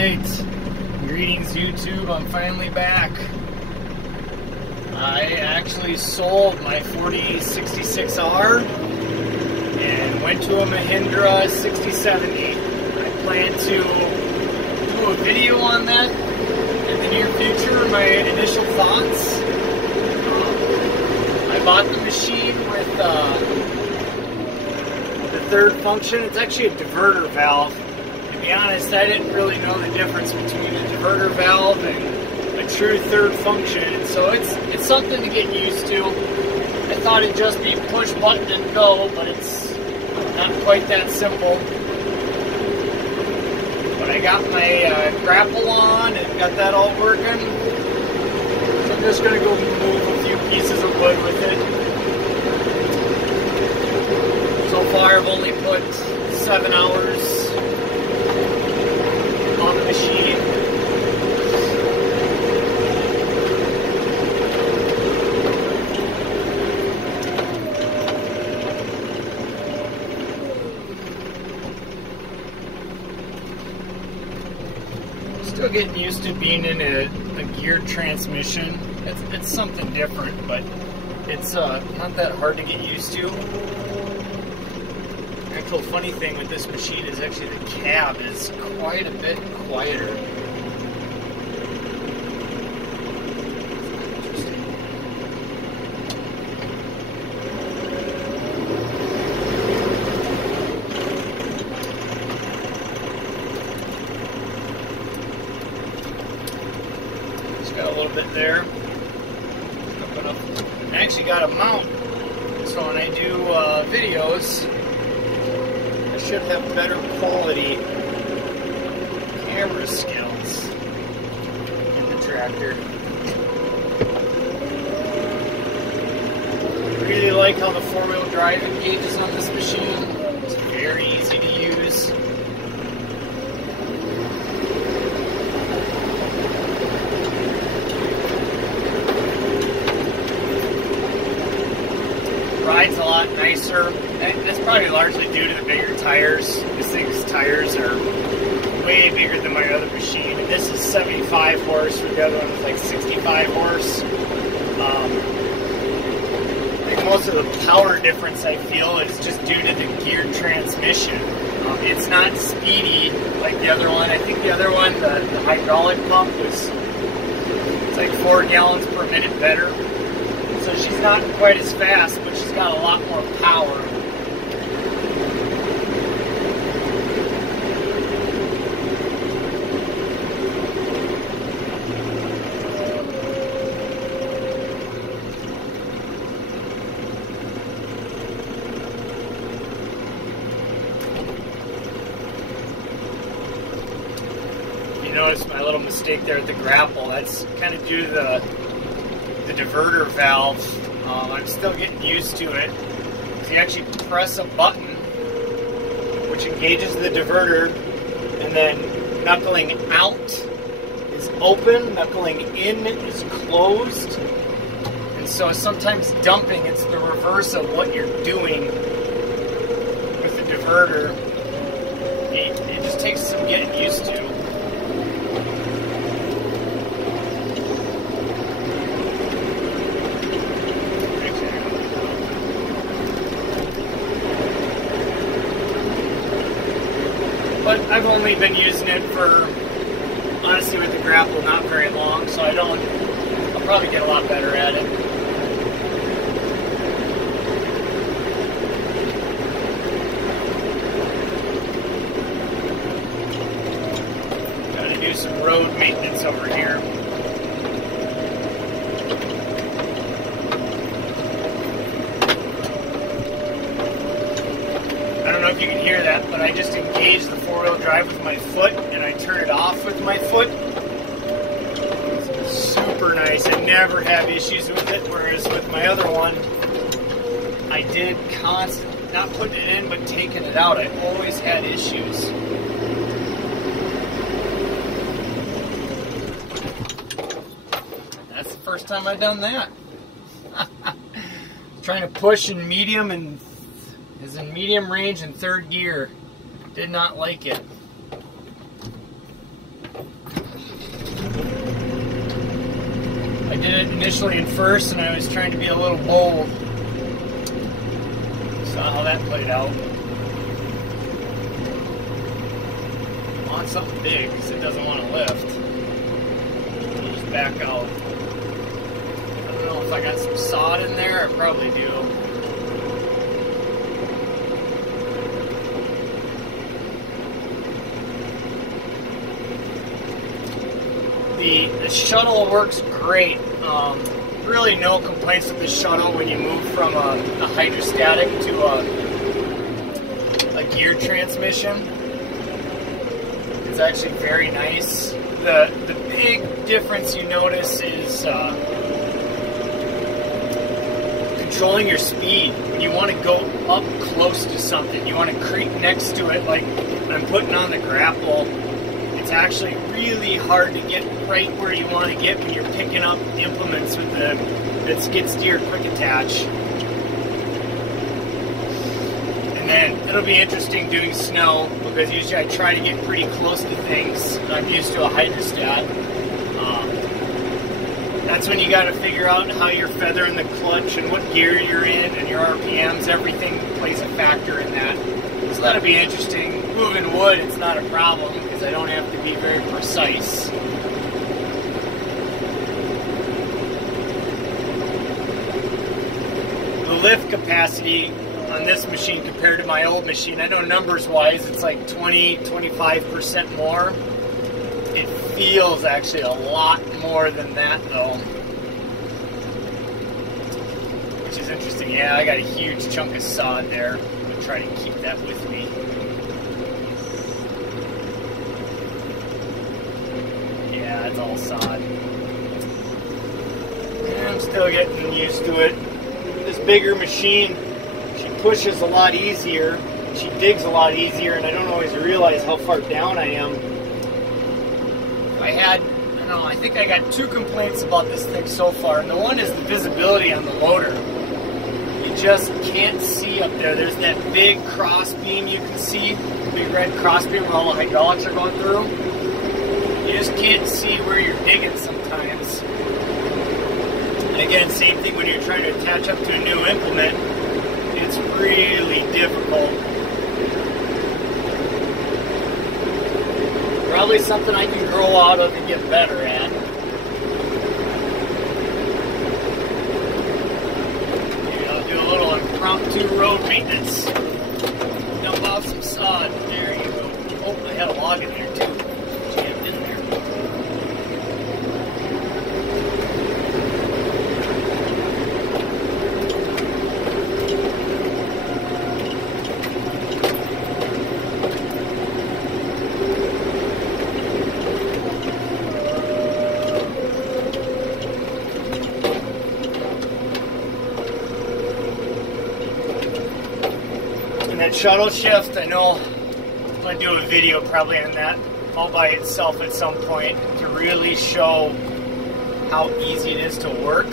Alright, greetings YouTube, I'm finally back. I actually sold my 4066R and went to a Mahindra 6070. I plan to do a video on that in the near future, my initial thoughts. I bought the machine with the third function. It's actually a diverter valve. To be honest, I didn't really know the difference between a diverter valve and a true third function, and so it's something to get used to. I thought it'd just be push button and go, but it's not quite that simple. But I got my grapple on and got that all working. So I'm just going to go move a few pieces of wood with it. So far I've only put 7 hours on the machine. Still getting used to being in a geared transmission. It's something different, but it's not that hard to get used to. Actual funny thing with this machine is actually the cab is quite a bit quieter. Just got a little bit there. I actually got a mount, so when I do videos, should have better quality camera skills in the tractor. I really like how the four-wheel drive engages on this machine. It's very easy to use. Rides a lot nicer. That's probably largely due to the bigger tires. This thing's tires are way bigger than my other machine. And this is 75 horse, where the other one was like 65 horse. I think most of the power difference I feel is just due to the geared transmission. It's not speedy like the other one. I think the other one, the hydraulic pump, was it's like 4 gallons per minute better. So she's not quite as fast, but she's got a lot more power. You notice my little mistake there at the grapple. That's kind of due to the diverter valve. I'm still getting used to it. So you actually press a button which engages the diverter, and then knuckling out is open, knuckling in is closed. And so sometimes dumping, it's the reverse of what you're doing with the diverter. It just takes some getting used to. But I've only been using it for, honestly, with the grapple, not very long, so I'll probably get a lot better at it. Gotta do some road maintenance over here. I don't know if you can hear that, but I just engaged the four-wheel drive with my foot, and I turn it off with my foot. It's super nice. I never have issues with it, whereas with my other one, I did not putting it in, but taking it out. I always had issues. That's the first time I've done that. Trying to push in medium and is in medium range in third gear. Did not like it. did it initially in first, and I was trying to be a little bold. Saw how that played out. I want something big because it doesn't want to lift. I'll just back out. I don't know if I got some sod in there. I probably do. The shuttle works great. Really no complaints with the shuttle when you move from a hydrostatic to a geared transmission. It's actually very nice. The big difference you notice is controlling your speed. When you want to go up close to something, you want to creep next to it, like I'm putting on the grapple. It's actually really hard to get right where you want to get when you're picking up implements with the skid steer quick attach. And then it'll be interesting doing snow because usually I try to get pretty close to things. I'm used to a hydrostat. That's when you got to figure out how you're feathering the clutch and what gear you're in and your RPMs. Everything plays a factor in that. So that'll be interesting. Moving wood, it's not a problem because I don't have to be very precise. The lift capacity on this machine compared to my old machine, I know numbers wise it's like 20-25% more. It feels actually a lot more than that though, which is interesting. Yeah, I got a huge chunk of sod there. I'm going to try to keep that with me. Yeah, it's all sod. And I'm still getting used to it. This bigger machine, she pushes a lot easier, she digs a lot easier, and I don't always realize how far down I am. I think I got 2 complaints about this thing so far, and the one is the visibility on the loader. You just can't see up there. There's that big cross beam you can see, big red cross beam where all the hydraulics are going through. You just can't see where you're digging sometimes. And again, same thing when you're trying to attach up to a new implement. It's really difficult. Probably something I can grow out of and get better at. Maybe I'll do a little impromptu road maintenance. Dump off some sod. There you go. Oh, I had a log in there too. Jammed in there. That shuttle shift, I know I'm going to do a video probably on that all by itself at some point to really show how easy it is to work.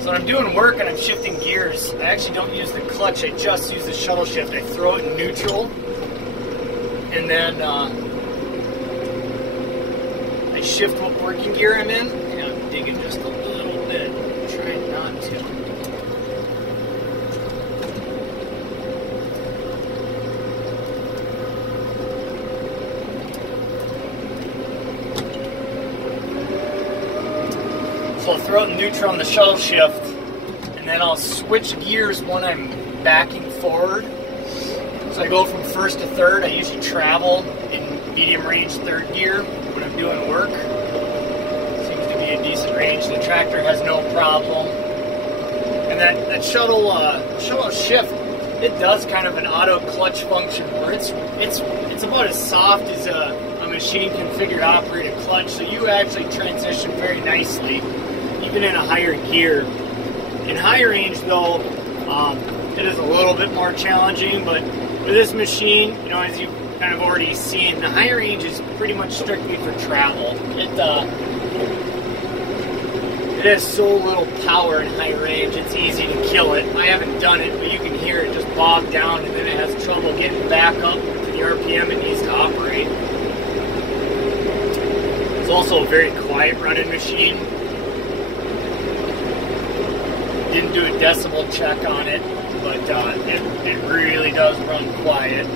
So when I'm doing work and I'm shifting gears, I actually don't use the clutch, I just use the shuttle shift. I throw it in neutral and then I shift what working gear I'm in, and I'm digging just a little bit, trying not to. So I'll throw it in neutral on the shuttle shift, and then I'll switch gears when I'm backing forward. So I go from first to third. I usually travel in medium range third gear when I'm doing work. Seems to be a decent range. The tractor has no problem. And that shuttle shift, it does kind of an auto clutch function where it's about as soft as a machine configured to operate a clutch. So you actually transition very nicely, even in a higher gear. In high range though, it is a little bit more challenging, but with this machine, you know, as you've kind of already seen, the high range is pretty much strictly for travel. It has so little power in high range, it's easy to kill it. I haven't done it, but you can hear it just bog down, and then it has trouble getting back up to the RPM it needs to operate. also a very quiet running machine. Didn't do a decibel check on it, but it really does run quiet.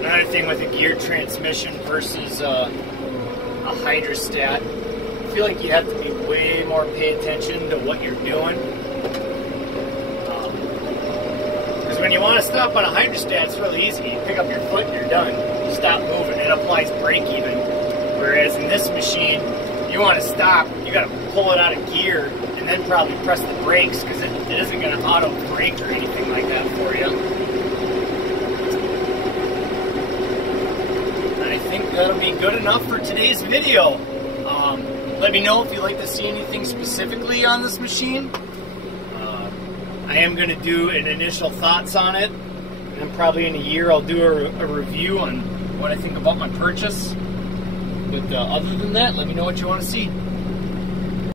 Another thing with a geared transmission versus a hydrostat, I feel like you have to be way more pay attention to what you're doing. Because when you want to stop on a hydrostat, it's really easy. You pick up your foot and you're done. You stop moving. It applies brake even. Whereas in this machine, you want to stop, you got to pull it out of gear and then probably press the brakes because it isn't going to auto brake or anything like that for you. I think that'll be good enough for today's video. Let me know if you'd like to see anything specifically on this machine. I am going to do an initial thoughts on it, and then probably in a year I'll do a review on what I think about my purchase. But other than that, let me know what you want to see.